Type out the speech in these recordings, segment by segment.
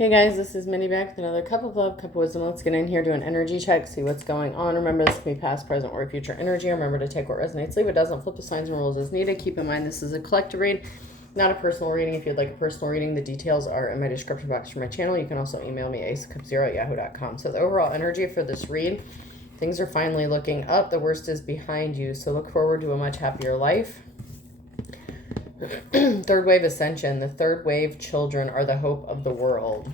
Hey guys, this is Minnie back with another cup of love, cup of wisdom. Let's get in here, do an energy check, see what's going on. Remember, this can be past, present, or future energy. Remember to take what resonates, leave it doesn't, flip the signs and rules as needed. Keep in mind this is a collective read, not a personal reading. If you'd like a personal reading, the details are in my description box for my channel. You can also email me acecup0@yahoo.com. So the overall energy for this read, things are finally looking up. The worst is behind you, so look forward to a much happier life. Third wave ascension. The third wave children are the hope of the world.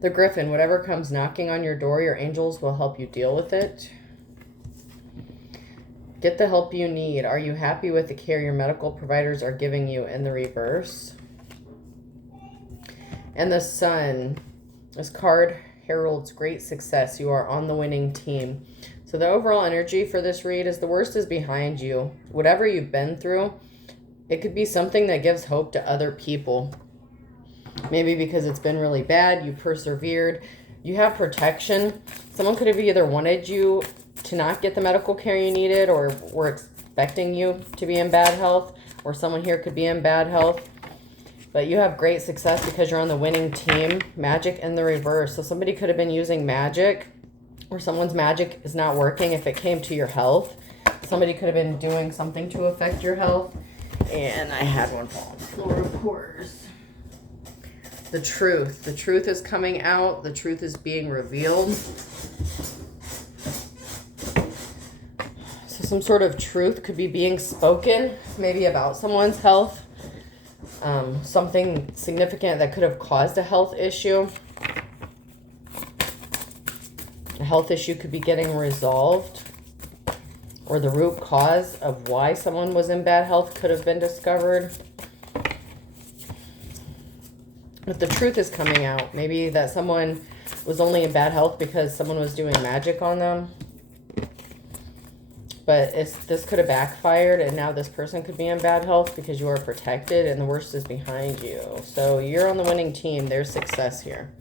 The griffin. Whatever comes knocking on your door, your angels will help you deal with it. Get the help you need. Are you happy with the care your medical providers are giving you? In the reverse. And the sun. This card heralds great success. You are on the winning team. So the overall energy for this read is the worst is behind you. Whatever you've been through, it could be something that gives hope to other people. Maybe because it's been really bad, you persevered, you have protection. Someone could have either wanted you to not get the medical care you needed, or were expecting you to be in bad health, or someone here could be in bad health. But you have great success because you're on the winning team. Magic in the reverse. So somebody could have been using magic, or someone's magic is not working if it came to your health. Somebody could have been doing something to affect your health. And I had one fall on the floor, of course. The truth. The truth is coming out. The truth is being revealed. So some sort of truth could be being spoken, maybe about someone's health. Something significant that could have caused a health issue. A health issue could be getting resolved, or the root cause of why someone was in bad health could have been discovered. But the truth is coming out. Maybe that someone was only in bad health because someone was doing magic on them. But this could have backfired, and now this person could be in bad health because you are protected, and the worst is behind you. So you're on the winning team. There's success here.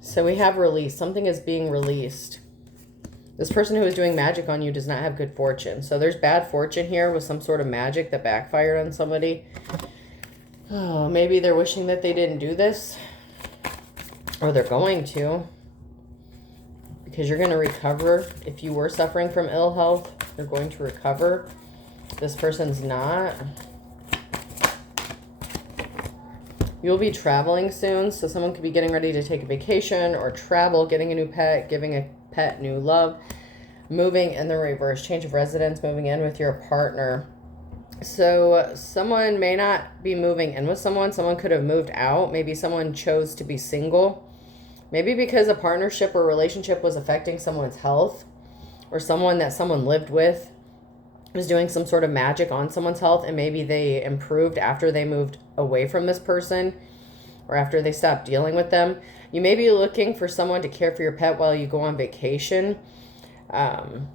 So we have release. Something is being released. This person who is doing magic on you does not have good fortune. So there's bad fortune here with some sort of magic that backfired on somebody. Oh, maybe they're wishing that they didn't do this. Or they're going to. Because you're going to recover. If you were suffering from ill health, you're going to recover. This person's not. You'll be traveling soon, so someone could be getting ready to take a vacation or travel, getting a new pet, giving a pet new love, moving in the reverse, change of residence, moving in with your partner. So someone may not be moving in with someone. Someone could have moved out. Maybe someone chose to be single. Maybe because a partnership or relationship was affecting someone's health, or someone that someone lived with was doing some sort of magic on someone's health, and maybe they improved after they moved away from this person, or after they stopped dealing with them. You may be looking for someone to care for your pet while you go on vacation.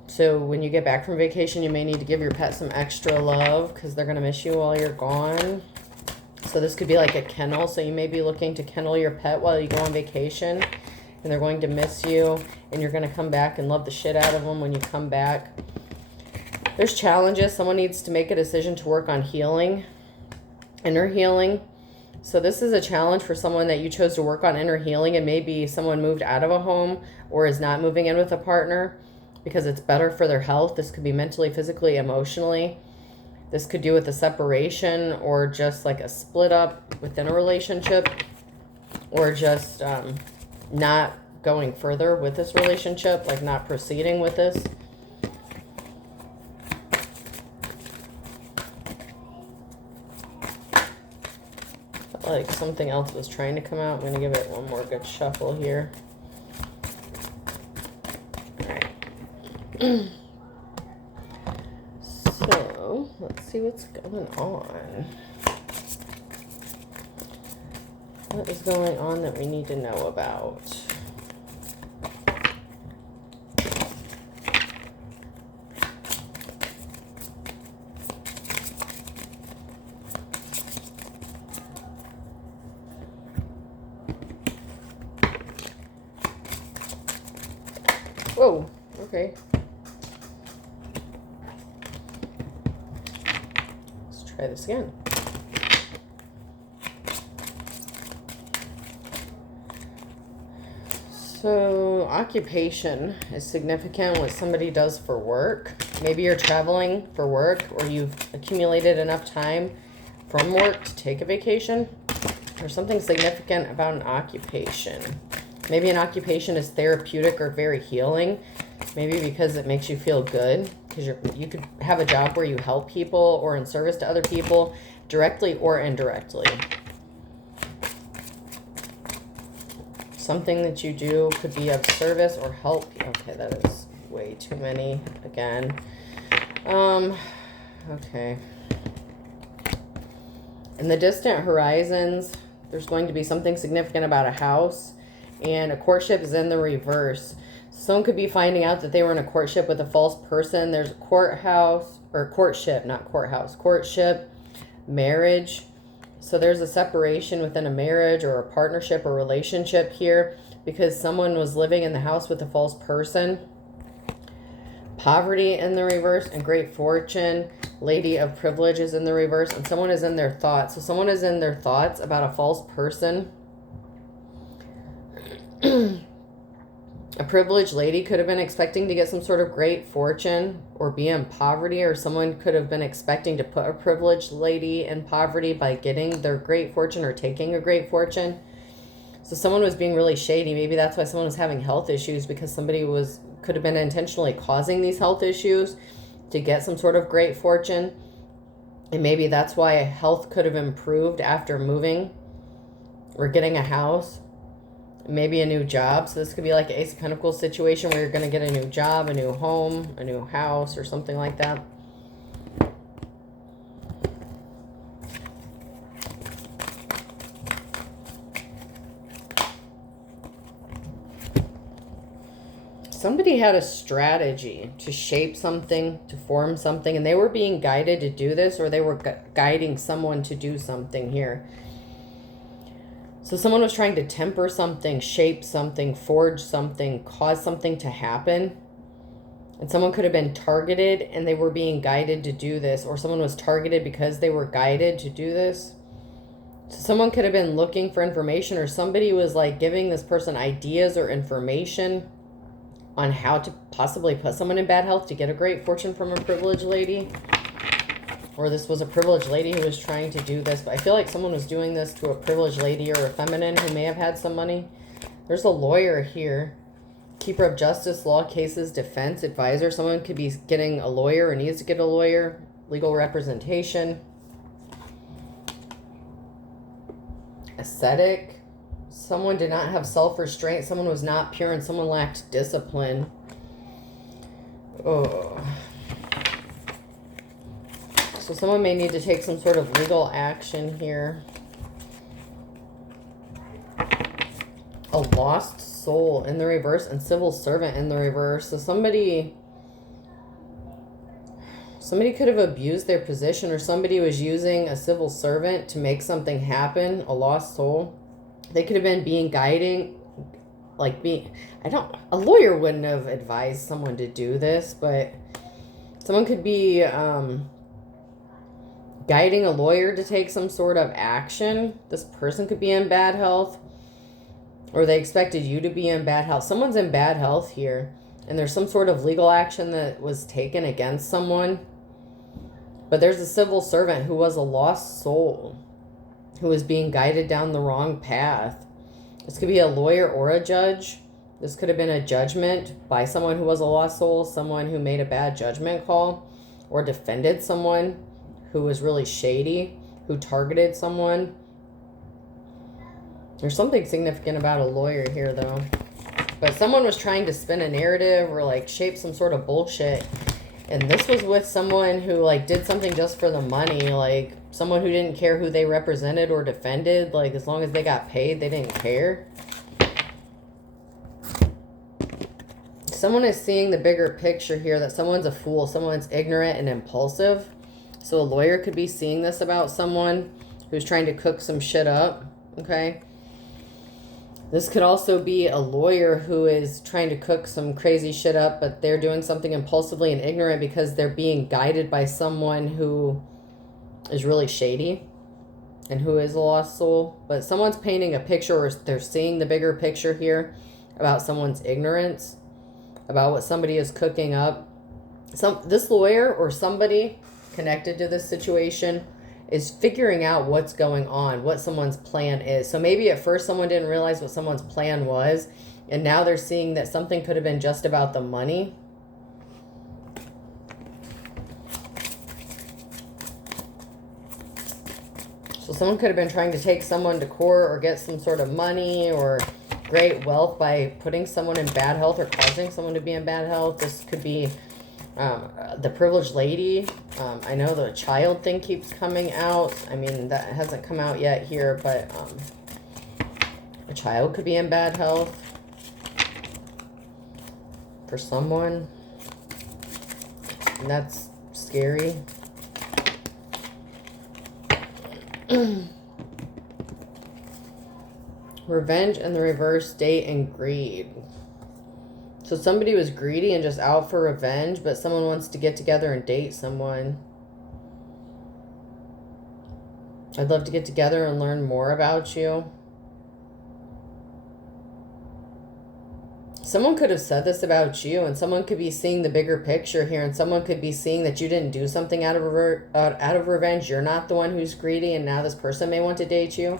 So when you get back from vacation, you may need to give your pet some extra love because they're going to miss you while you're gone. So this could be like a kennel. So you may be looking to kennel your pet while you go on vacation, and they're going to miss you, and you're going to come back and love the shit out of them when you come back. There's challenges. Someone needs to make a decision to work on healing, inner healing. So this is a challenge for someone that you chose to work on inner healing, and maybe someone moved out of a home or is not moving in with a partner because it's better for their health. This could be mentally, physically, emotionally. This could do with a separation, or just like a split up within a relationship, or just not going further with this relationship, like not proceeding with this. Like something else was trying to come out. I'm going to give it one more good shuffle here. Alright. So, let's see what's going on. What is going on that we need to know about? Whoa, okay. Let's try this again. So occupation is significant, what somebody does for work. Maybe you're traveling for work, or you've accumulated enough time from work to take a vacation. There's something significant about an occupation. Maybe an occupation is therapeutic or very healing. Maybe because it makes you feel good. Because you could have a job where you help people or in service to other people, directly or indirectly. Something that you do could be of service or help. Okay, that is way too many again. Okay. In the distant horizons, there's going to be something significant about a house, and a courtship is in the reverse. Someone could be finding out that they were in a courtship with a false person. There's a courthouse, or courtship, not courthouse, courtship, marriage. So there's a separation within a marriage or a partnership or relationship here because someone was living in the house with a false person. Poverty in the reverse and great fortune. Lady of privilege is in the reverse, and someone is in their thoughts. So someone is in their thoughts about a false person. A privileged lady could have been expecting to get some sort of great fortune or be in poverty, or someone could have been expecting to put a privileged lady in poverty by getting their great fortune or taking a great fortune. So someone was being really shady. Maybe that's why someone was having health issues, because somebody could have been intentionally causing these health issues to get some sort of great fortune. And maybe that's why health could have improved after moving or getting a house. Maybe a new job. So this could be like an Ace of Pentacles situation where you're going to get a new job, a new home, a new house, or something like that. Somebody had a strategy to shape something, to form something, and they were being guided to do this, or they were guiding someone to do something here. So someone was trying to temper something, shape something, forge something, cause something to happen. And someone could have been targeted and they were being guided to do this. Or someone was targeted because they were guided to do this. So someone could have been looking for information, or somebody was like giving this person ideas or information on how to possibly put someone in bad health to get a great fortune from a privileged lady. Or this was a privileged lady who was trying to do this. But I feel like someone was doing this to a privileged lady or a feminine who may have had some money. There's a lawyer here. Keeper of justice, law cases, defense, advisor. Someone could be getting a lawyer or needs to get a lawyer. Legal representation. Ascetic. Someone did not have self-restraint. Someone was not pure, and someone lacked discipline. Oh. So someone may need to take some sort of legal action here. A lost soul in the reverse and civil servant in the reverse. So somebody could have abused their position, or somebody was using a civil servant to make something happen, a lost soul. They could have been being a lawyer wouldn't have advised someone to do this, but someone could be guiding a lawyer to take some sort of action. This person could be in bad health, or they expected you to be in bad health. Someone's in bad health here, and there's some sort of legal action that was taken against someone. But there's a civil servant who was a lost soul, who was being guided down the wrong path. This could be a lawyer or a judge. This could have been a judgment by someone who was a lost soul, someone who made a bad judgment call, or defended someone who was really shady, who targeted someone. There's something significant about a lawyer here, though. But someone was trying to spin a narrative or like shape some sort of bullshit. And this was with someone who like did something just for the money. Like someone who didn't care who they represented or defended. Like as long as they got paid, they didn't care. Someone is seeing the bigger picture here, that someone's a fool. Someone's ignorant and impulsive. So a lawyer could be seeing this about someone who's trying to cook some shit up. Okay. This could also be a lawyer who is trying to cook some crazy shit up, but they're doing something impulsively and ignorant because they're being guided by someone who is really shady and who is a lost soul. But someone's painting a picture, or they're seeing the bigger picture here about someone's ignorance, about what somebody is cooking up. This lawyer or somebody connected to this situation is figuring out what's going on, what someone's plan is. So maybe at first someone didn't realize what someone's plan was, and now they're seeing that something could have been just about the money. So someone could have been trying to take someone to court or get some sort of money or great wealth by putting someone in bad health or causing someone to be in bad health. This could be the privileged lady. I know the child thing keeps coming out. I mean, that hasn't come out yet here, but a child could be in bad health for someone. And that's scary. Revenge and the reverse, date and greed. So somebody was greedy and just out for revenge, but someone wants to get together and date someone. I'd love to get together and learn more about you. Someone could have said this about you, and someone could be seeing the bigger picture here, and someone could be seeing that you didn't do something out of revenge. You're not the one who's greedy, and now this person may want to date you.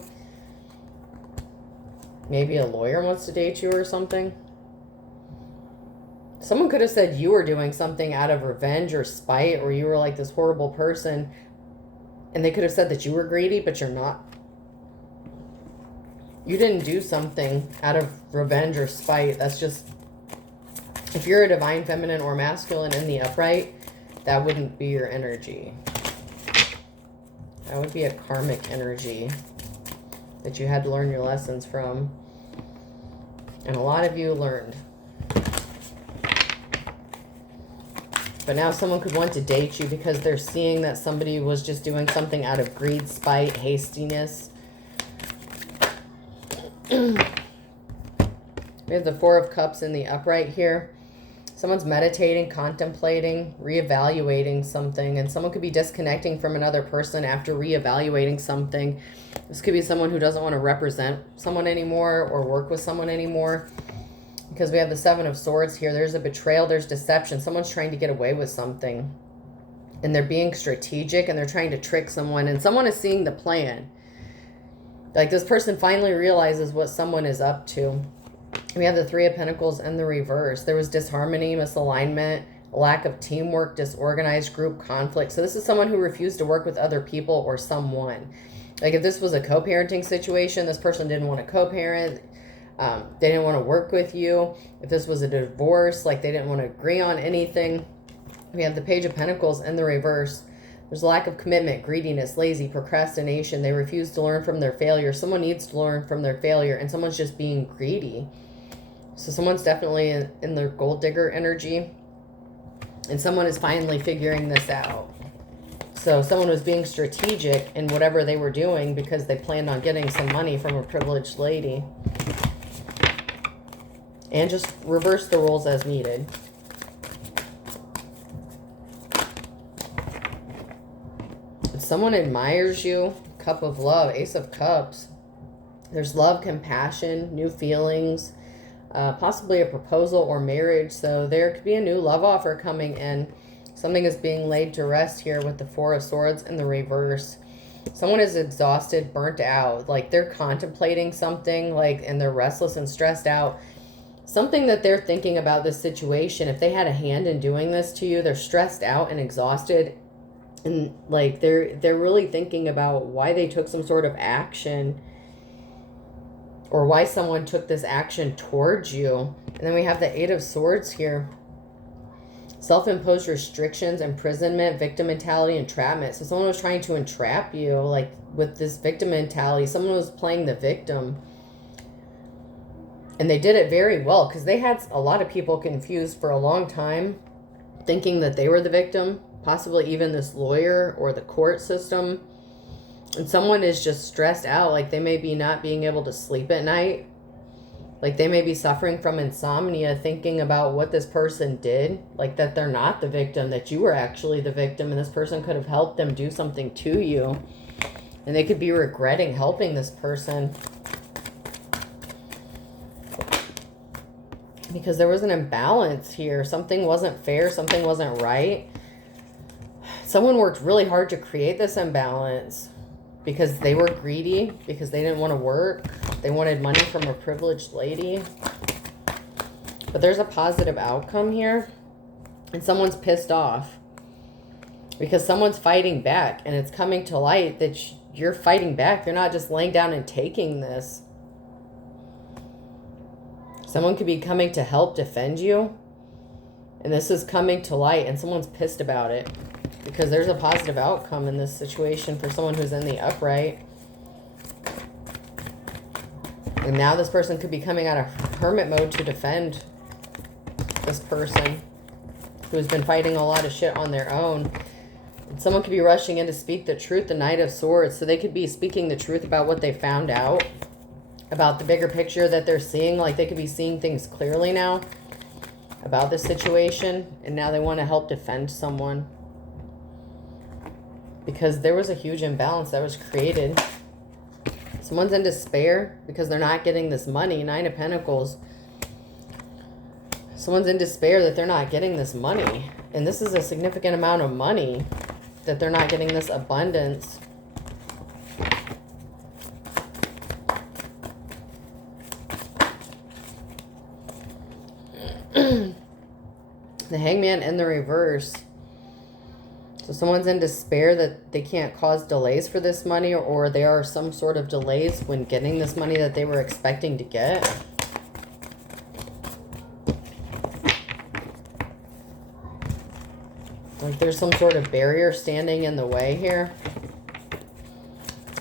Maybe a lawyer wants to date you or something. Someone could have said you were doing something out of revenge or spite, or you were like this horrible person, and they could have said that you were greedy, but you're not. You didn't do something out of revenge or spite. That's just, if you're a divine feminine or masculine in the upright, that wouldn't be your energy. That would be a karmic energy that you had to learn your lessons from. And a lot of you learned. But now someone could want to date you because they're seeing that somebody was just doing something out of greed, spite, hastiness. We have the Four of Cups in the upright here. Someone's meditating, contemplating, reevaluating something, and someone could be disconnecting from another person after reevaluating something. This could be someone who doesn't want to represent someone anymore or work with someone anymore. Because we have the Seven of Swords here. There's a betrayal, there's deception. Someone's trying to get away with something. And they're being strategic and they're trying to trick someone. And someone is seeing the plan. Like this person finally realizes what someone is up to. We have the Three of Pentacles and the reverse. There was disharmony, misalignment, lack of teamwork, disorganized group conflict. So this is someone who refused to work with other people or someone. Like if this was a co-parenting situation, this person didn't want to co-parent. They didn't want to work with you. If this was a divorce, like they didn't want to agree on anything. We have the Page of Pentacles and the reverse. There's lack of commitment, greediness, lazy, procrastination. They refuse to learn from their failure. Someone needs to learn from their failure, and someone's just being greedy. So someone's definitely in their gold digger energy, and someone is finally figuring this out. So someone was being strategic in whatever they were doing because they planned on getting some money from a privileged lady. And just reverse the roles as needed. Someone admires you. Cup of love. Ace of Cups. There's love, compassion, new feelings. Possibly a proposal or marriage. So there could be a new love offer coming in. Something is being laid to rest here with the Four of Swords in the reverse. Someone is exhausted, burnt out. Like they're contemplating something. And they're restless and stressed out. Something that they're thinking about this situation. If they had a hand in doing this to you, they're stressed out and exhausted. And like they're really thinking about why they took some sort of action or why someone took this action towards you. And then we have the Eight of Swords here. Self-imposed restrictions, imprisonment, victim mentality, entrapment. So someone was trying to entrap you, like with this victim mentality. Someone was playing the victim. And they did it very well because they had a lot of people confused for a long time, thinking that they were the victim. Possibly even this lawyer or the court system. And someone is just stressed out. Like they may be not being able to sleep at night. Like they may be suffering from insomnia, thinking about what this person did. Like that they're not the victim, that you were actually the victim. And this person could have helped them do something to you. And they could be regretting helping this person. because there was an imbalance here. Something wasn't fair. Something wasn't right. Someone worked really hard to create this imbalance because they were greedy, because they didn't want to work. They wanted money from a privileged lady. But there's a positive outcome here. And someone's pissed off because someone's fighting back. And it's coming to light that you're fighting back. You're not just laying down and taking this. Someone could be coming to help defend you. And this is coming to light. And someone's pissed about it. Because there's a positive outcome in this situation for someone who's in the upright. And now this person could be coming out of hermit mode to defend this person who's been fighting a lot of shit on their own. And someone could be rushing in to speak the truth, the Knight of Swords. So they could be speaking the truth about what they found out, about the bigger picture that they're seeing. Like they could be seeing things clearly now about this situation. And now they want to help defend someone. Because there was a huge imbalance that was created. Someone's in despair because they're not getting this money. 9 of Pentacles. Someone's in despair that they're not getting this money. And this is a significant amount of money that they're not getting this abundance. The Hangman in the reverse. So someone's in despair that they can't cause delays for this money, or there are some sort of delays when getting this money that they were expecting to get. Like there's some sort of barrier standing in the way here.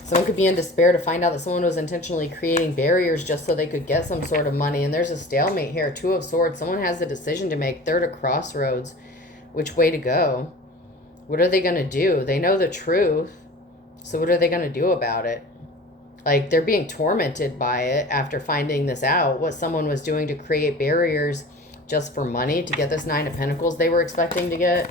Someone could be in despair to find out that someone was intentionally creating barriers just so they could get some sort of money. And there's a stalemate here. 2 of Swords. Someone has a decision to make. They're at a crossroads. Which way to go? What are they going to do? They know the truth. So what are they going to do about it? Like, they're being tormented by it after finding this out. What someone was doing to create barriers just for money to get this 9 of Pentacles they were expecting to get.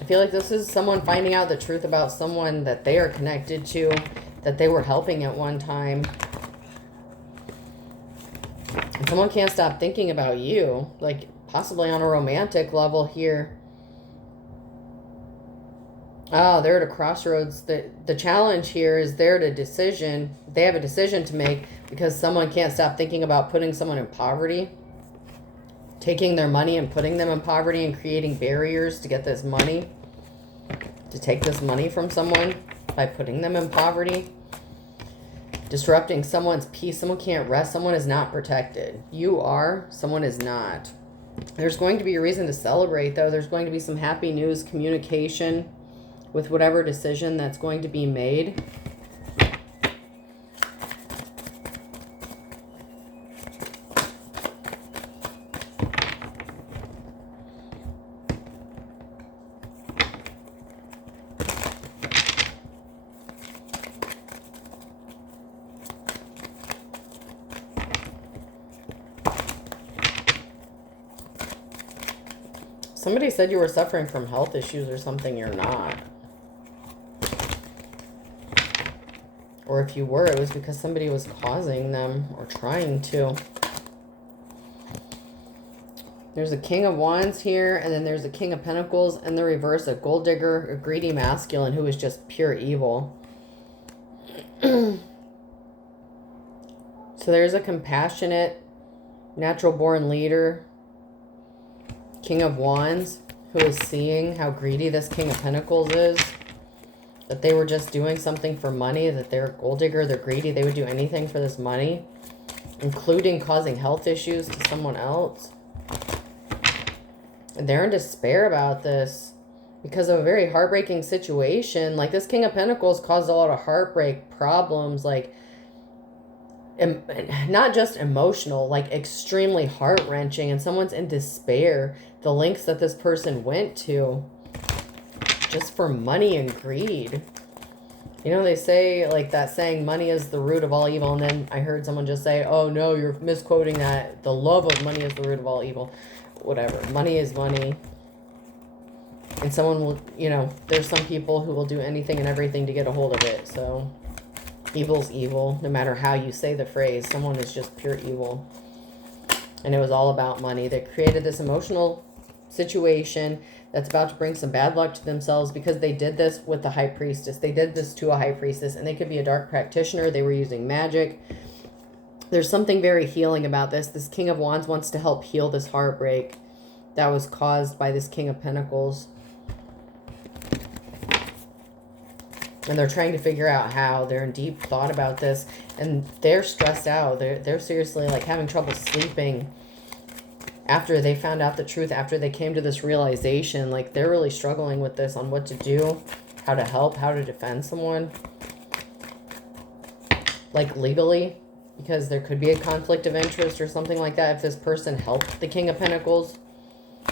I feel like this is someone finding out the truth about someone that they are connected to, that they were helping at one time. And someone can't stop thinking about you. Like, possibly on a romantic level here. Oh, they're at a crossroads. The challenge here is they're at a decision. They have a decision to make because someone can't stop thinking about putting someone in poverty. Taking their money and putting them in poverty and creating barriers to get this money. To take this money from someone by putting them in poverty. Disrupting someone's peace. Someone can't rest. Someone is not protected. You are. Someone is not. There's going to be a reason to celebrate, though. There's going to be some happy news, communication with whatever decision that's going to be made. Somebody said you were suffering from health issues or something. You're not. Or if you were, it was because somebody was causing them or trying to. There's a King of Wands here, and then there's a King of Pentacles in the reverse, a gold digger, a greedy masculine who is just pure evil. So there's a compassionate, natural-born leader, King of Wands, who is seeing how greedy this King of Pentacles is. That they were just doing something for money, that they're a gold digger, they're greedy, they would do anything for this money, including causing health issues to someone else. And they're in despair about this because of a very heartbreaking situation. Like, this King of Pentacles caused a lot of heartbreak, problems, like, not just emotional, like extremely heart-wrenching, and someone's in despair. The lengths that this person went to just for money and greed. You know, they say, like that saying, money is the root of all evil. And then I heard someone just say, oh no, you're misquoting that. The love of money is the root of all evil. Whatever. Money is money. And someone will, you know, there's some people who will do anything and everything to get a hold of it. So Evil's evil. No matter how you say the phrase, someone is just pure evil. And it was all about money. They created this emotional situation that's about to bring some bad luck to themselves because they did this with the high priestess. They did this to a high priestess, and they could be a dark practitioner. They were using magic. There's something very healing about this. This King of Wands wants to help heal this heartbreak that was caused by this King of Pentacles. And they're trying to figure out how. They're in deep thought about this. And they're stressed out. They're seriously like having trouble sleeping after they found out the truth, after they came to this realization. Like they're really struggling with this on what to do, how to help, how to defend someone. Like legally, because there could be a conflict of interest or something like that. If this person helped the King of Pentacles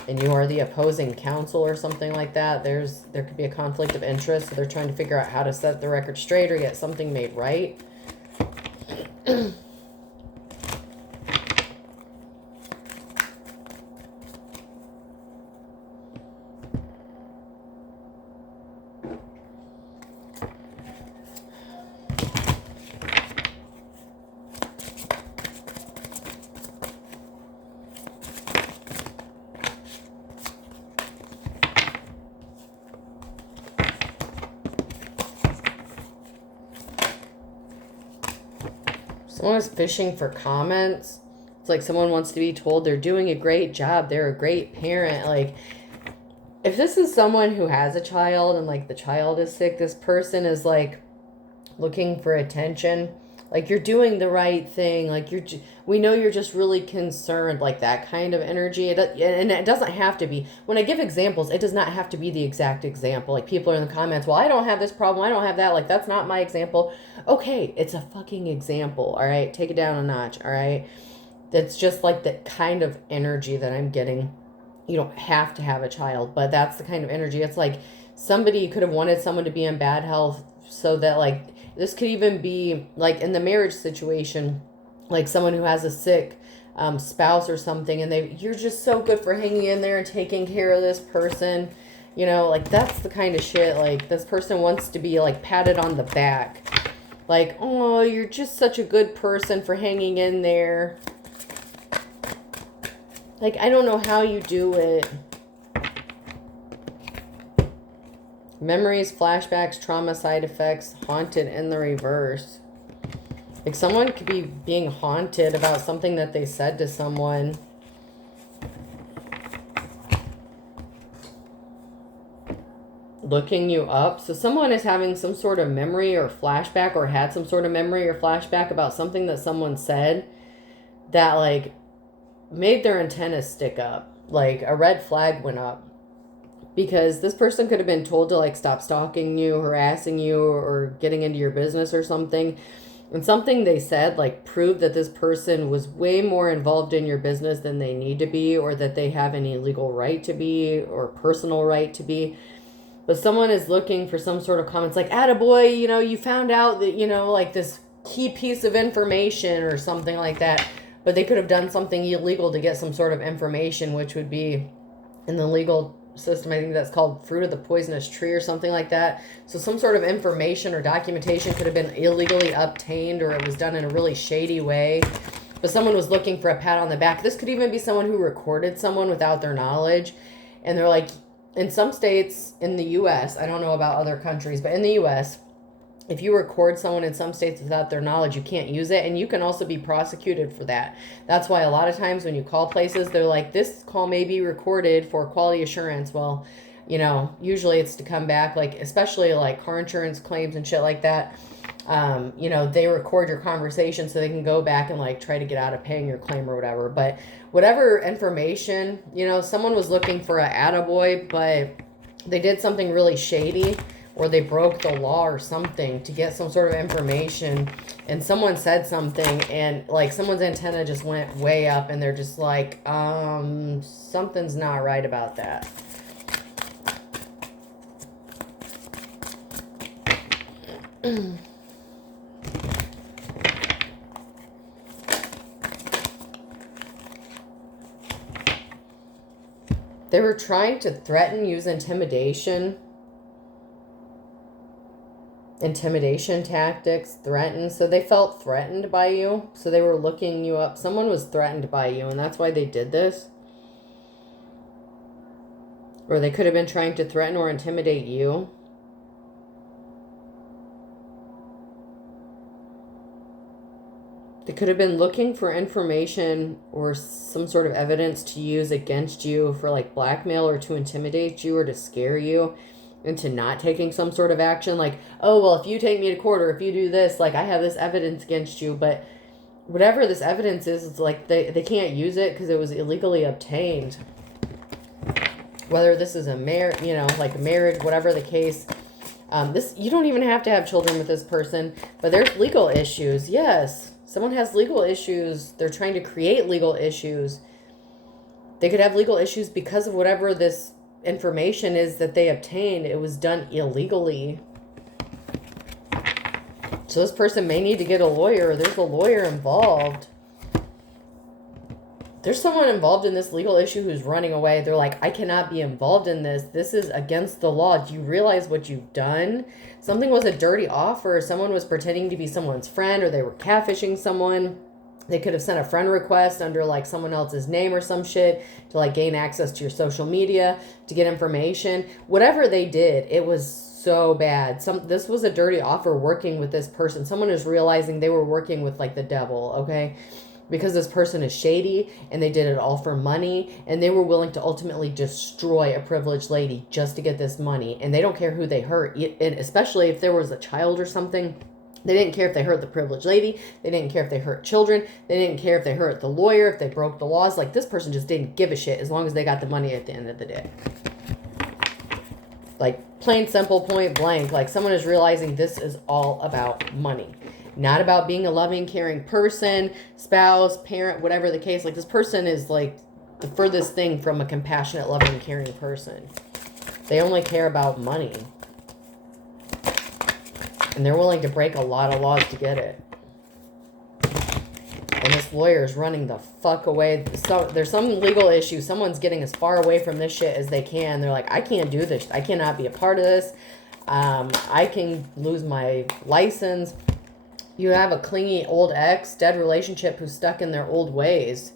and you are the opposing counsel or something like that, there could be a conflict of interest. So they're trying to figure out how to set the record straight or get something made right. Someone is fishing for comments. It's like someone wants to be told they're doing a great job. They're a great parent. Like, if this is someone who has a child and, like, the child is sick, this person is, like, looking for attention. Like, you're doing the right thing. Like, we know you're just really concerned. Like, that kind of energy. And it doesn't have to be. When I give examples, it does not have to be the exact example. Like, people are in the comments, well, I don't have this problem. I don't have that. Like, that's not my example. Okay, it's a fucking example, all right? Take it down a notch, all right? That's just, like, the kind of energy that I'm getting. You don't have to have a child, but that's the kind of energy. It's like somebody could have wanted someone to be in bad health so that, like, this could even be, like, in the marriage situation, like someone who has a sick spouse or something, and you're just so good for hanging in there and taking care of this person. You know, like, that's the kind of shit, like, this person wants to be, like, patted on the back. Like, oh, you're just such a good person for hanging in there. Like, I don't know how you do it. Memories, flashbacks, trauma, side effects, haunted in the reverse. Like, someone could be being haunted about something that they said to someone. Looking you up. So someone is having some sort of memory or flashback, or had some sort of memory or flashback about something that someone said that, like, made their antennas stick up. Like, a red flag went up. Because this person could have been told to, like, stop stalking you, harassing you, or getting into your business or something. And something they said, like, proved that this person was way more involved in your business than they need to be, or that they have any legal right to be, or personal right to be. But someone is looking for some sort of comments like, attaboy, you know, you found out that, you know, like, this key piece of information or something like that. But they could have done something illegal to get some sort of information, which would be, in the legal system, I think that's called fruit of the poisonous tree or something like that. So some sort of information or documentation could have been illegally obtained, or it was done in a really shady way. But someone was looking for a pat on the back. This could even be someone who recorded someone without their knowledge. And they're like, in some states in the U.S., I don't know about other countries, but in the U.S., if you record someone in some states without their knowledge, you can't use it, and you can also be prosecuted for that. That's why a lot of times when you call places, they're like, this call may be recorded for quality assurance. Well, you know, usually it's to come back, like, especially like car insurance claims and shit like that. You know, they record your conversation so they can go back and, like, try to get out of paying your claim or whatever. But whatever information, you know, someone was looking for a attaboy, but they did something really shady, or they broke the law or something to get some sort of information, and someone said something, and, like, someone's antenna just went way up, and they're just like, something's not right about that. They were trying to threaten, use intimidation. intimidation tactics, threatened. So they felt threatened by you. So they were looking you up. Someone was threatened by you, and that's why they did this. Or they could have been trying to threaten or intimidate you. They could have been looking for information or some sort of evidence to use against you for like blackmail or to intimidate you or to scare you into not taking some sort of action. Like, oh, well, if you take me to court or if you do this, like I have this evidence against you. But whatever this evidence is, it's like they can't use it because it was illegally obtained. Whether this is a like a marriage, whatever the case. This, you don't even have to have children with this person, but there's legal issues. Yes, someone has legal issues. They're trying to create legal issues. They could have legal issues because of whatever this information is that they obtained. It was done illegally. So this person may need to get a lawyer. There's a lawyer involved. There's someone involved in this legal issue who's running away. They're like, I cannot be involved in this. This is against the law. Do you realize what you've done? Something was a dirty offer. Someone was pretending to be someone's friend, or they were catfishing someone. They could have sent a friend request under like someone else's name or some shit to like gain access to your social media, to get information. Whatever they did, it was so bad. This was a dirty offer working with this person. Someone is realizing they were working with like the devil, okay? Because this person is shady and they did it all for money and they were willing to ultimately destroy a privileged lady just to get this money. And they don't care who they hurt, and especially if there was a child or something. They didn't care if they hurt the privileged lady. They didn't care if they hurt children. They didn't care if they hurt the lawyer, if they broke the laws. Like, this person just didn't give a shit as long as they got the money at the end of the day. Like, plain simple, point blank. Like, someone is realizing this is all about money. Not about being a loving, caring person, spouse, parent, whatever the case. Like, this person is like the furthest thing from a compassionate, loving, caring person. They only care about money. And they're willing to break a lot of laws to get it. And this lawyer is running the fuck away. So there's some legal issue. Someone's getting as far away from this shit as they can. They're like, I can't do this. I cannot be a part of this. I can lose my license. You have a clingy old ex, dead relationship who's stuck in their old ways.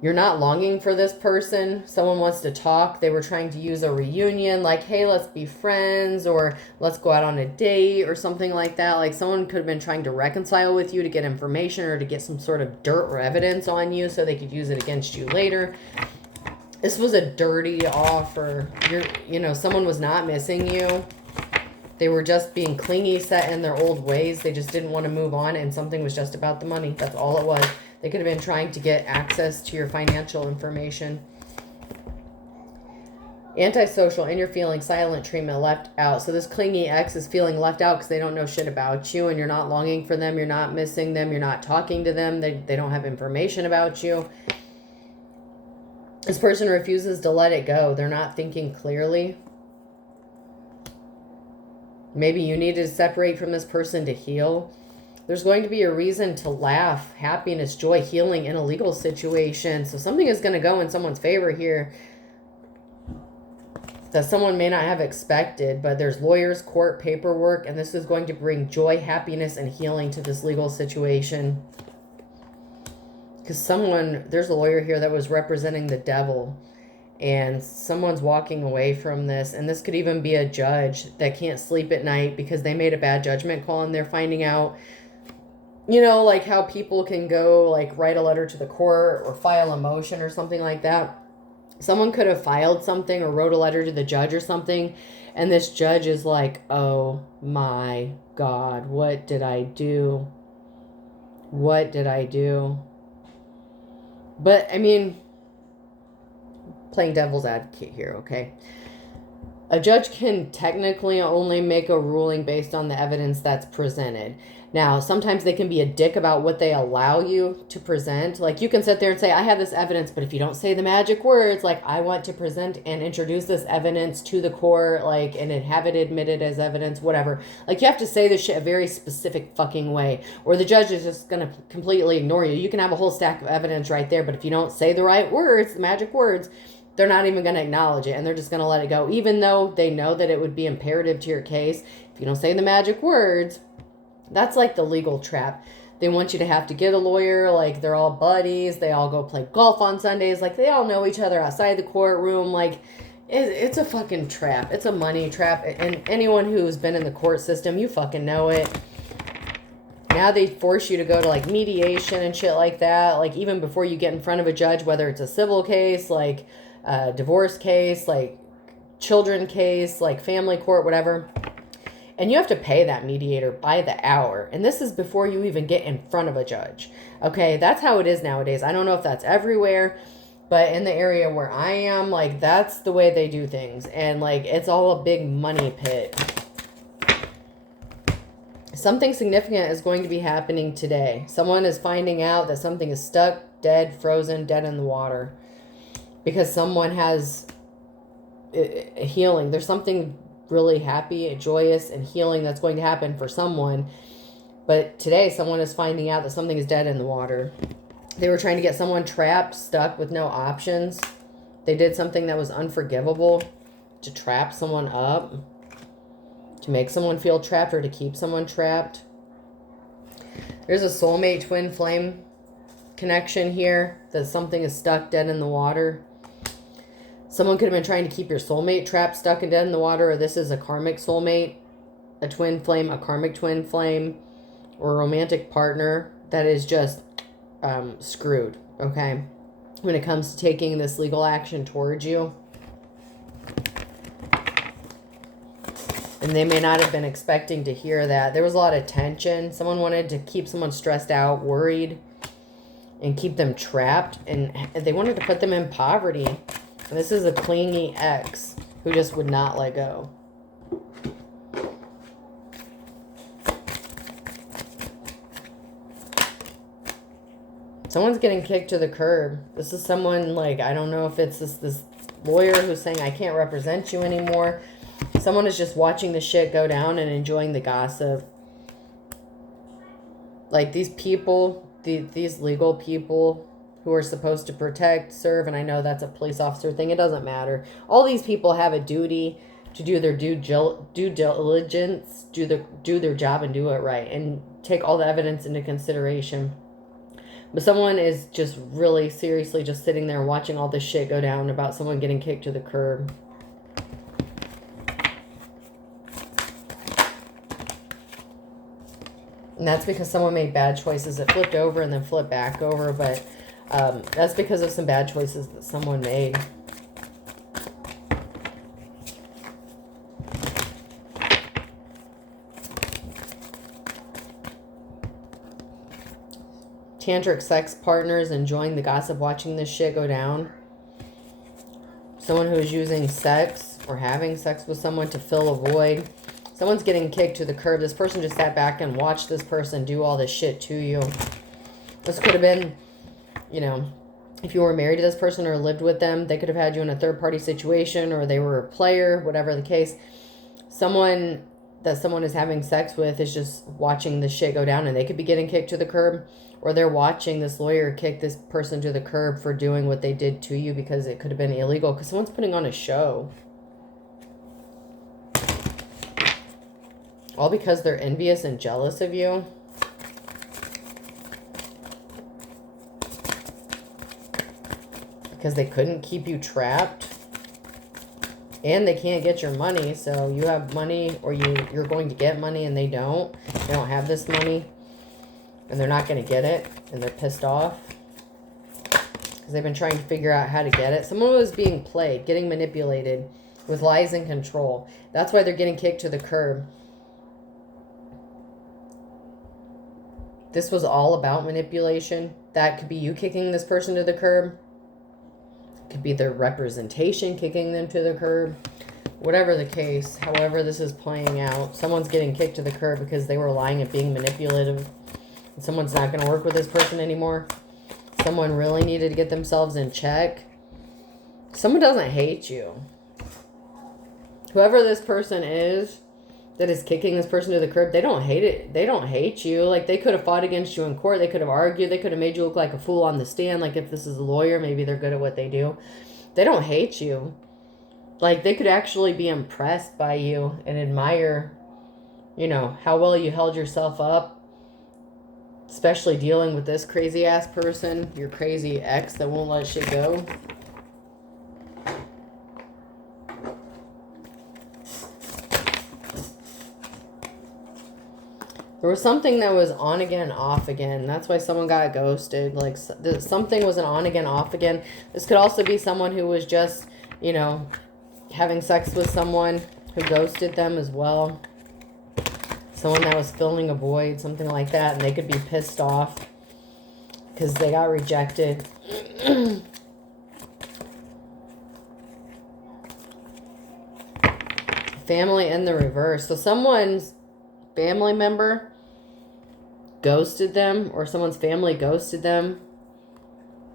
You're not longing for this person. Someone wants to talk. They were trying to use a reunion, like, hey, let's be friends, or let's go out on a date, or something like that. Like, someone could have been trying to reconcile with you to get information or to get some sort of dirt or evidence on you so they could use it against you later. This was a dirty offer. Someone was not missing you. They were just being clingy, set in their old ways. They just didn't want to move on, and something was just about the money. That's all it was. They could have been trying to get access to your financial information. Antisocial, in your feeling, silent treatment, left out. So this clingy ex is feeling left out because they don't know shit about you, and you're not longing for them. You're not missing them. You're not talking to them. They don't have information about you. This person refuses to let it go. They're not thinking clearly. Maybe you need to separate from this person to heal. There's going to be a reason to laugh, happiness, joy, healing in a legal situation. So something is going to go in someone's favor here that someone may not have expected, but there's lawyers, court, paperwork, and this is going to bring joy, happiness, and healing to this legal situation. Because there's a lawyer here that was representing the devil, and someone's walking away from this, and this could even be a judge that can't sleep at night because they made a bad judgment call, and they're finding out, like how people can go, like, write a letter to the court or file a motion or something like that. Someone could have filed something or wrote a letter to the judge or something, and this judge is like, oh my God, what did I do? What did I do? But, I mean, playing devil's advocate here, okay? A judge can technically only make a ruling based on the evidence that's presented. Now, sometimes they can be a dick about what they allow you to present. Like, you can sit there and say, I have this evidence, but if you don't say the magic words, like, I want to present and introduce this evidence to the court, like, and have it admitted as evidence, whatever. Like, you have to say this shit a very specific fucking way, or the judge is just going to completely ignore you. You can have a whole stack of evidence right there, but if you don't say the right words, the magic words, they're not even going to acknowledge it, and they're just going to let it go, even though they know that it would be imperative to your case. you don't say the magic words, that's like the legal trap. They want you to have to get a lawyer, like they're all buddies, they all go play golf on Sundays, like they all know each other outside the courtroom, like it's a fucking trap. It's a money trap, and anyone who's been in the court system, you fucking know it. Now they force you to go to like mediation and shit like that, like even before you get in front of a judge, whether it's a civil case, like a divorce case, like children case, like family court, whatever. And you have to pay that mediator by the hour. And this is before you even get in front of a judge. Okay, that's how it is nowadays. I don't know if that's everywhere, but in the area where I am, like, that's the way they do things. And, like, it's all a big money pit. Something significant is going to be happening today. Someone is finding out that something is stuck, dead, frozen, dead in the water. Because someone has a healing. There's something really happy, joyous, and healing that's going to happen for someone. But today, someone is finding out that something is dead in the water. They were trying to get someone trapped, stuck with no options. They did something that was unforgivable to trap someone up, to make someone feel trapped, or to keep someone trapped. There's a soulmate twin flame connection here, that something is stuck dead in the water. Someone could have been trying to keep your soulmate trapped, stuck, and dead in the water, or this is a karmic soulmate, a twin flame, a karmic twin flame, or a romantic partner that is just screwed, okay, when it comes to taking this legal action towards you. And they may not have been expecting to hear that. There was a lot of tension. Someone wanted to keep someone stressed out, worried, and keep them trapped, and they wanted to put them in poverty. And this is a clingy ex who just would not let go. Someone's getting kicked to the curb. This is someone, like, I don't know if it's this lawyer who's saying, I can't represent you anymore. Someone is just watching the shit go down and enjoying the gossip. Like, these people, these legal people who are supposed to protect, serve, and I know that's a police officer thing. It doesn't matter. All these people have a duty to do their due diligence, do their job and do it right, and take all the evidence into consideration. But someone is just really seriously just sitting there watching all this shit go down about someone getting kicked to the curb. And that's because someone made bad choices. It flipped over and then flipped back over, but that's because of some bad choices that someone made. Tantric sex partners enjoying the gossip, watching this shit go down. Someone who is using sex or having sex with someone to fill a void. Someone's getting kicked to the curb. This person just sat back and watched this person do all this shit to you. This could have been, you know, if you were married to this person or lived with them, they could have had you in a third-party situation, or they were a player, whatever the case. Someone that someone is having sex with is just watching this shit go down, and they could be getting kicked to the curb, or they're watching this lawyer kick this person to the curb for doing what they did to you, because it could have been illegal, because someone's putting on a show. All because they're envious and jealous of you. Because they couldn't keep you trapped. And they can't get your money. So you have money, or you're going to get money and they don't. They don't have this money. And they're not going to get it. And they're pissed off. Because they've been trying to figure out how to get it. Someone was being played, getting manipulated with lies and control. That's why they're getting kicked to the curb. This was all about manipulation. That could be you kicking this person to the curb. It could be their representation kicking them to the curb. Whatever the case, however this is playing out, someone's getting kicked to the curb because they were lying and being manipulative. And someone's not going to work with this person anymore. Someone really needed to get themselves in check. Someone doesn't hate you. Whoever this person is that is kicking this person to the curb, they don't hate it. They don't hate you. Like, they could have fought against you in court. They could have argued. They could have made you look like a fool on the stand. Like, if this is a lawyer, maybe they're good at what they do. They don't hate you. Like, they could actually be impressed by you and admire how well you held yourself up, especially dealing with this crazy ass person, your crazy ex that won't let shit go. There was something that was on again, off again. That's why someone got ghosted. Like, something was an on again, off again. This could also be someone who was just, having sex with someone who ghosted them as well. Someone that was filling a void, something like that. And they could be pissed off because they got rejected. Family in the reverse. So someone's family member ghosted them, or someone's family ghosted them,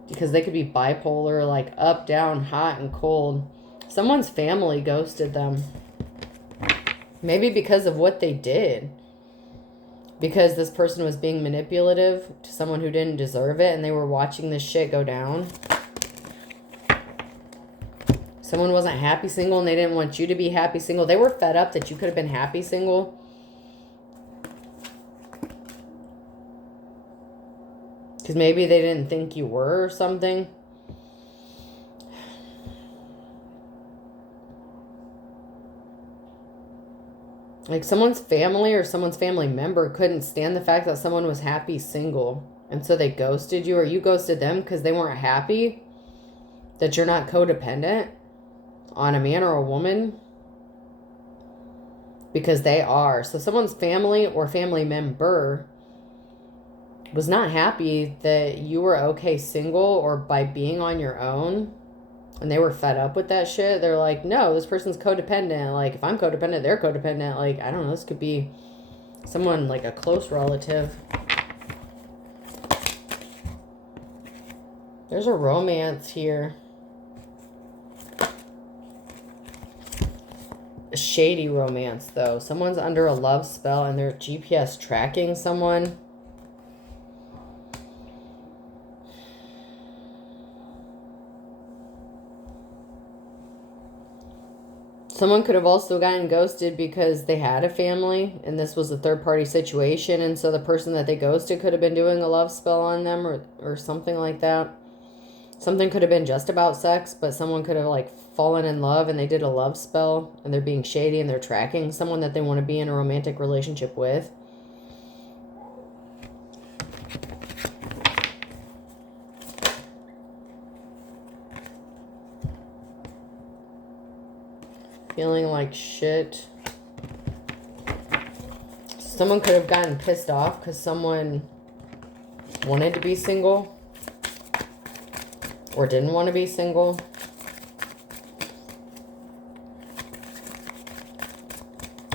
because they could be bipolar, like up, down, hot, and cold. Someone's family ghosted them. Maybe because of what they did. Because this person was being manipulative to someone who didn't deserve it, and they were watching this shit go down. Someone wasn't happy single, and they didn't want you to be happy single. They were fed up that you could have been happy single. Because maybe they didn't think you were or something. Like, someone's family or someone's family member couldn't stand the fact that someone was happy single. And so they ghosted you, or you ghosted them because they weren't happy that you're not codependent on a man or a woman. Because they are. So someone's family or family member was not happy that you were okay single or by being on your own, and they were fed up with that shit. They're like, no, this person's codependent. Like, if I'm codependent, they're codependent. Like, I don't know, this could be someone like a close relative. There's a romance here. A shady romance, though. Someone's under a love spell and they're GPS tracking someone. Someone could have also gotten ghosted because they had a family and this was a third-party situation, and so the person that they ghosted could have been doing a love spell on them or something like that. Something could have been just about sex, but someone could have like fallen in love and they did a love spell and they're being shady and they're tracking someone that they want to be in a romantic relationship with. Feeling like shit. Someone could have gotten pissed off because someone wanted to be single or didn't want to be single.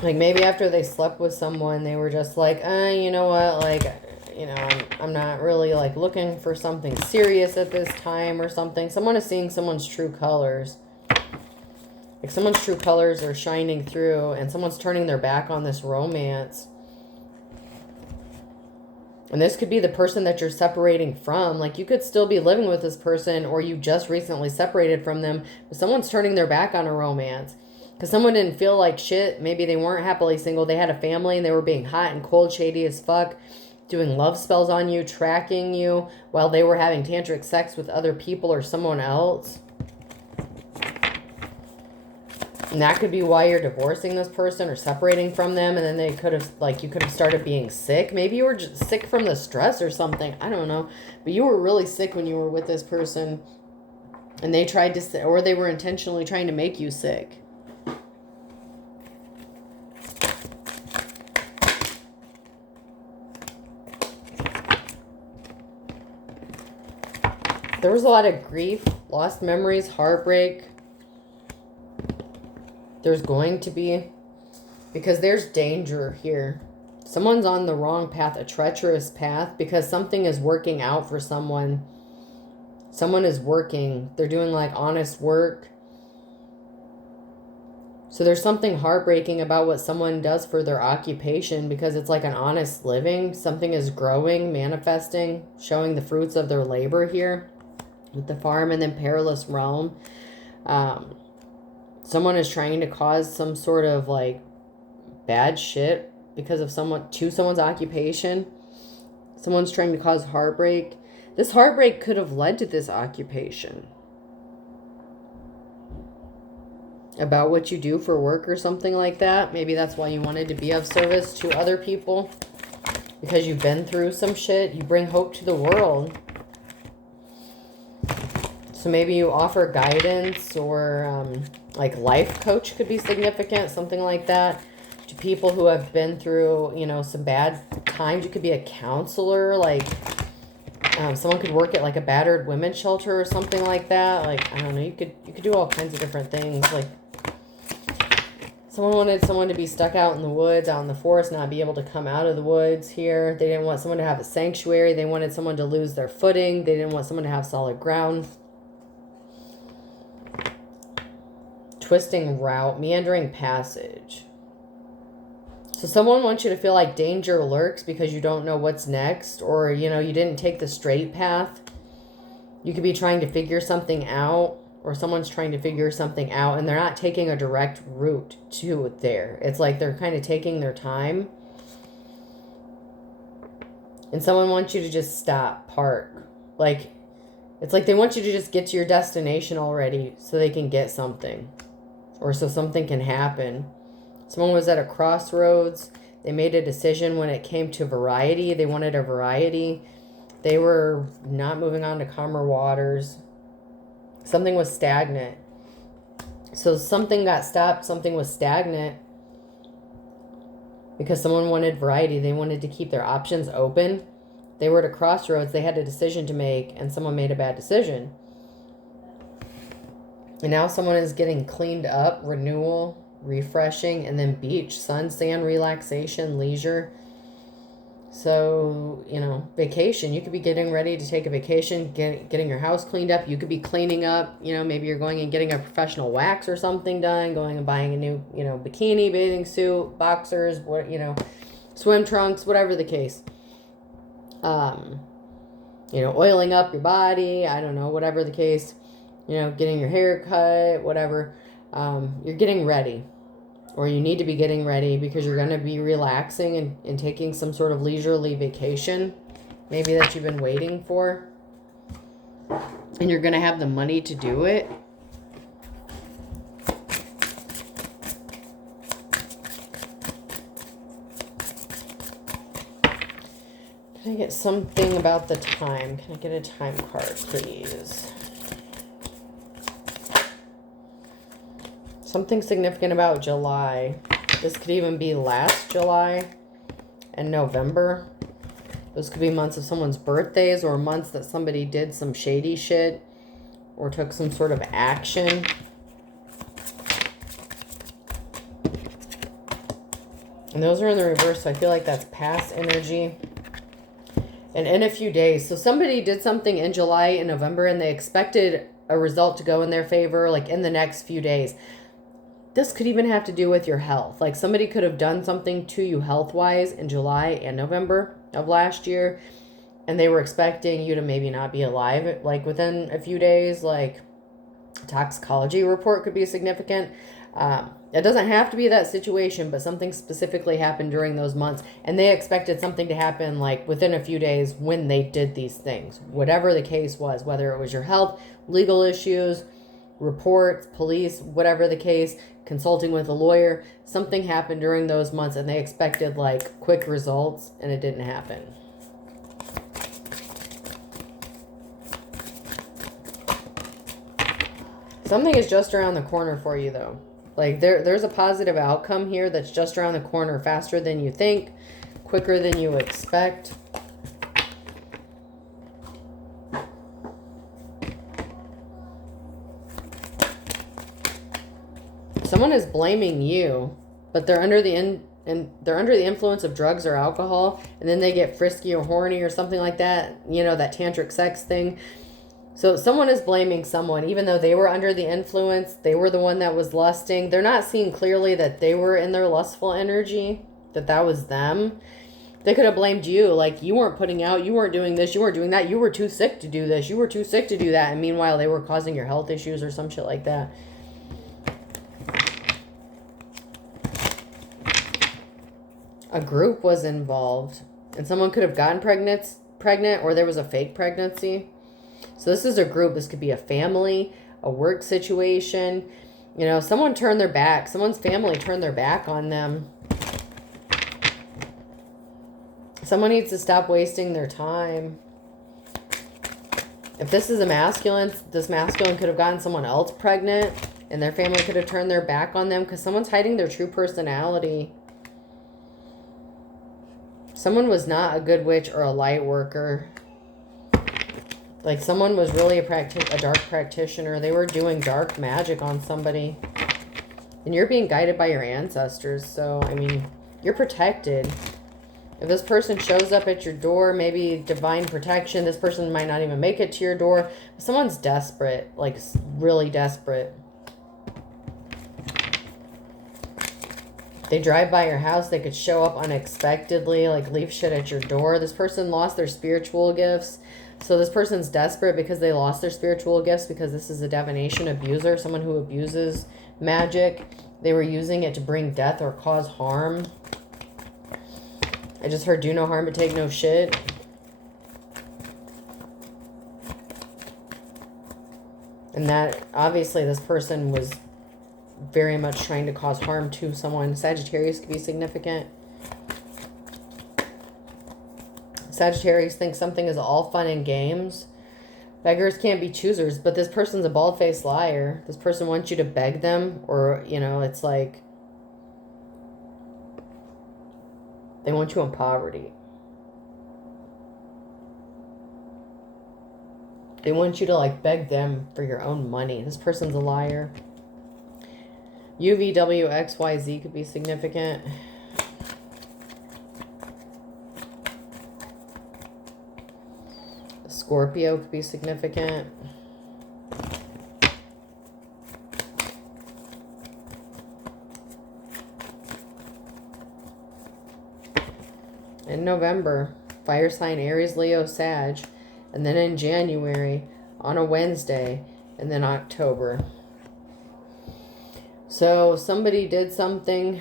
Like, maybe after they slept with someone, they were just like, you know what, like, I'm not really like looking for something serious at this time or something. Someone is seeing someone's true colors. Like, someone's true colors are shining through and someone's turning their back on this romance. And this could be the person that you're separating from. Like, you could still be living with this person, or you just recently separated from them, but someone's turning their back on a romance. Because someone didn't feel like shit. Maybe they weren't happily single. They had a family and they were being hot and cold, shady as fuck, doing love spells on you, tracking you while they were having tantric sex with other people or someone else. And that could be why you're divorcing this person or separating from them. And then they could have, like, you could have started being sick. Maybe you were just sick from the stress or something. I don't know. But you were really sick when you were with this person. And they tried to, or they were intentionally trying to make you sick. There was a lot of grief, lost memories, heartbreak. There's going to be, because there's danger here. Someone's on the wrong path, a treacherous path, because something is working out for someone. Someone is working. They're doing like honest work. So there's something heartbreaking about what someone does for their occupation, because it's like an honest living. Something is growing, manifesting, showing the fruits of their labor here with the farm and then perilous realm. Someone is trying to cause some sort of like bad shit because of someone's occupation. Someone's trying to cause heartbreak. This heartbreak could have led to this occupation. About what you do for work or something like that. Maybe that's why you wanted to be of service to other people. Because you've been through some shit. You bring hope to the world. So maybe you offer guidance or like life coach could be significant. Something like that. To people who have been through, you know, some bad times. You could be a counselor. Like someone could work at like a battered women's shelter or something like that. Like, I don't know. You could do all kinds of different things. Like, someone wanted someone to be stuck out in the woods, out in the forest, not be able to come out of the woods here. They didn't want someone to have a sanctuary. They wanted someone to lose their footing. They didn't want someone to have solid ground. Twisting route, meandering passage. So someone wants you to feel like danger lurks because you don't know what's next, or, you know, you didn't take the straight path. You could be trying to figure something out, or someone's trying to figure something out, and they're not taking a direct route to there. It's like they're kind of taking their time. And someone wants you to just stop, park. Like, it's like they want you to just get to your destination already so they can get something. Or so something can happen. Someone was at a crossroads. They made a decision when it came to variety. They wanted a variety. They were not moving on to calmer waters. Something was stagnant. So something got stopped. Something was stagnant. Because someone wanted variety. They wanted to keep their options open. They were at a crossroads. They had a decision to make. And someone made a bad decision. And now someone is getting cleaned up. Renewal. Refreshing. And then beach. Sun, sand, relaxation, leisure. So, you know, vacation. You could be getting ready to take a vacation, getting your house cleaned up. You could be cleaning up, you know, maybe you're going and getting a professional wax or something done, going and buying a new, you know, bikini, bathing suit, boxers, what, you know, swim trunks, whatever the case. You know, oiling up your body, I don't know, whatever the case, you know, getting your hair cut, whatever. You're getting ready. Or you need to be getting ready because you're going to be relaxing and taking some sort of leisurely vacation. Maybe that you've been waiting for. And you're going to have the money to do it. Can I get something about the time? Can I get a time card, please? Something significant about July. This could even be last July and November. Those could be months of someone's birthdays or months that somebody did some shady shit or took some sort of action. And those are in the reverse, so I feel like that's past energy. And in a few days. So somebody did something in July and November and they expected a result to go in their favor, like in the next few days. This could even have to do with your health. Like somebody could have done something to you health-wise in July and November of last year. And they were expecting you to maybe not be alive like within a few days. Like toxicology report could be significant. It doesn't have to be that situation, but something specifically happened during those months. And they expected something to happen like within a few days when they did these things. Whatever the case was, whether it was your health, legal issues, reports, police, whatever the case, consulting with a lawyer, something happened during those months and they expected like quick results and it didn't happen. Something is just around the corner for you though. Like there's a positive outcome here that's just around the corner, faster than you think, quicker than you expect. Someone is blaming you, but they're under the influence of drugs or alcohol, and then they get frisky or horny or something like that. You know, that tantric sex thing. So someone is blaming someone, even though they were under the influence. They were the one that was lusting. They're not seeing clearly that they were in their lustful energy, that was them. They could have blamed you, like you weren't putting out, you weren't doing this, you weren't doing that, you were too sick to do this, you were too sick to do that, and meanwhile they were causing your health issues or some shit like that. A group was involved. And someone could have gotten pregnant, or there was a fake pregnancy. So this is a group. This could be a family, a work situation. You know, someone turned their back. Someone's family turned their back on them. Someone needs to stop wasting their time. If this is a masculine, this masculine could have gotten someone else pregnant, and their family could have turned their back on them because someone's hiding their true personality. Someone was not a good witch or a light worker. Like someone was really a dark practitioner. They were doing dark magic on somebody. And you're being guided by your ancestors. So, I mean, you're protected. If this person shows up at your door, maybe divine protection. This person might not even make it to your door. Someone's desperate, like really desperate. They drive by your house. They could show up unexpectedly, like leave shit at your door. This person lost their spiritual gifts. So this person's desperate because they lost their spiritual gifts, because this is a divination abuser, someone who abuses magic. They were using it to bring death or cause harm. I just heard do no harm but take no shit. And that, obviously, this person was very much trying to cause harm to someone. Sagittarius could be significant. Sagittarius thinks something is all fun and games. Beggars can't be choosers, but this person's a bald-faced liar. This person wants you to beg them, or, you know, it's like they want you in poverty. They want you to, like, beg them for your own money. This person's a liar. UVWXYZ could be significant. Scorpio could be significant. In November, fire sign Aries, Leo, Sag. And then in January, on a Wednesday, and then October. So somebody did something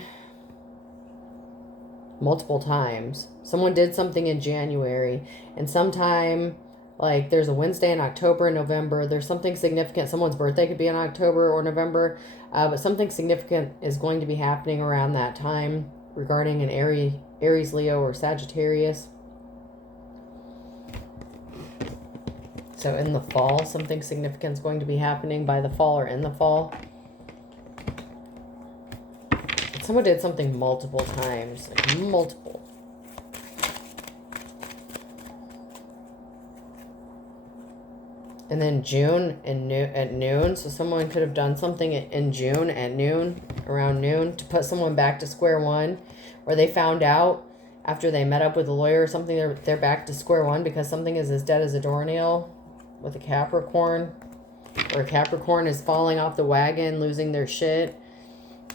multiple times. Someone did something in January, and sometime, like, there's a Wednesday in October and November. There's something significant. Someone's birthday could be in October or November, but something significant is going to be happening around that time regarding an Aries, Leo, or Sagittarius. So in the fall, something significant is going to be happening by the fall or in the fall. Someone did something multiple times. Like multiple. And then June at noon. So someone could have done something in June at noon, around noon, to put someone back to square one. Or they found out after they met up with a lawyer or something, they're back to square one because something is as dead as a doornail with a Capricorn. Or a Capricorn is falling off the wagon, losing their shit.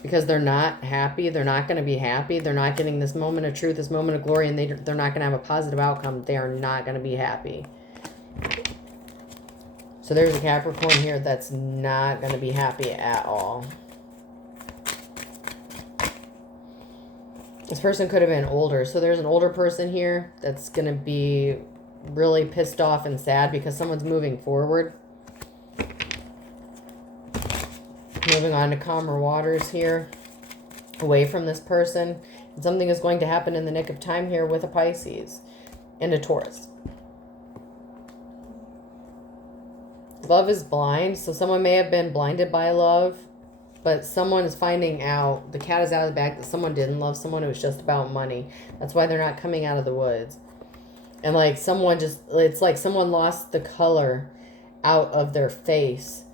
Because they're not happy. They're not going to be happy. They're not getting this moment of truth, this moment of glory, and they're not going to have a positive outcome. They are not going to be happy. So there's a Capricorn here that's not going to be happy at all. This person could have been older. So there's an older person here that's going to be really pissed off and sad because someone's moving forward. Moving on to calmer waters here, away from this person. And something is going to happen in the nick of time here with a Pisces and a Taurus. Love is blind, so someone may have been blinded by love, but someone is finding out, the cat is out of the bag, that someone didn't love someone. It was just about money. That's why they're not coming out of the woods. And like someone just, it's like someone lost the color out of their face.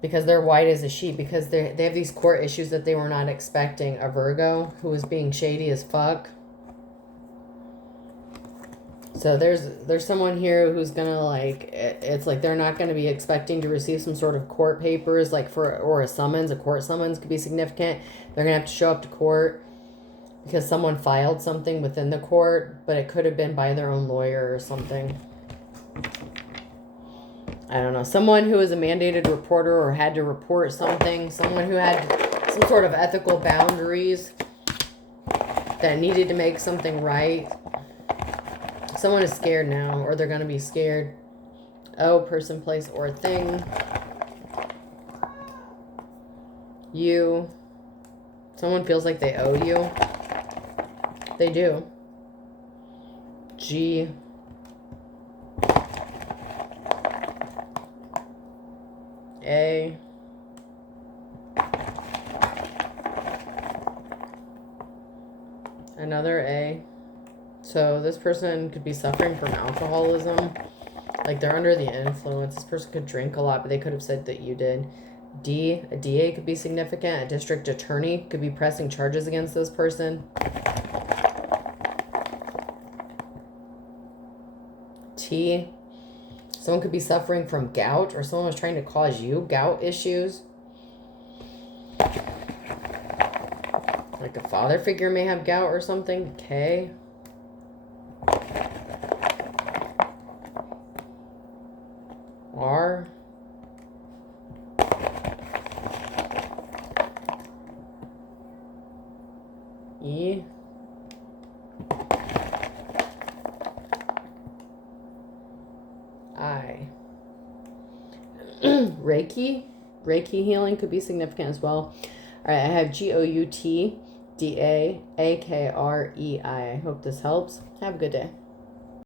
Because they're white as a sheet. Because they have these court issues that they were not expecting. A Virgo who was being shady as fuck. So there's someone here who's going to, like, it's like they're not going to be expecting to receive some sort of court papers. Like or a summons. A court summons could be significant. They're going to have to show up to court. Because someone filed something within the court. But it could have been by their own lawyer or something. I don't know, someone who was a mandated reporter or had to report something, someone who had some sort of ethical boundaries. that needed to make something right. Someone is scared now, or they're going to be scared. O, person, place, or thing. U. Someone feels like they owe you. They do. G. A. Another A. So this person could be suffering from alcoholism. Like they're under the influence. This person could drink a lot, but they could have said that you did. D. A DA could be significant. A district attorney could be pressing charges against this person. T. Someone could be suffering from gout, or someone was trying to cause you gout issues. Like a father figure may have gout or something. K. R. E. I. Reiki. Reiki healing could be significant as well. All right, I have GOUTDAAKREI. I hope this helps. Have a good day.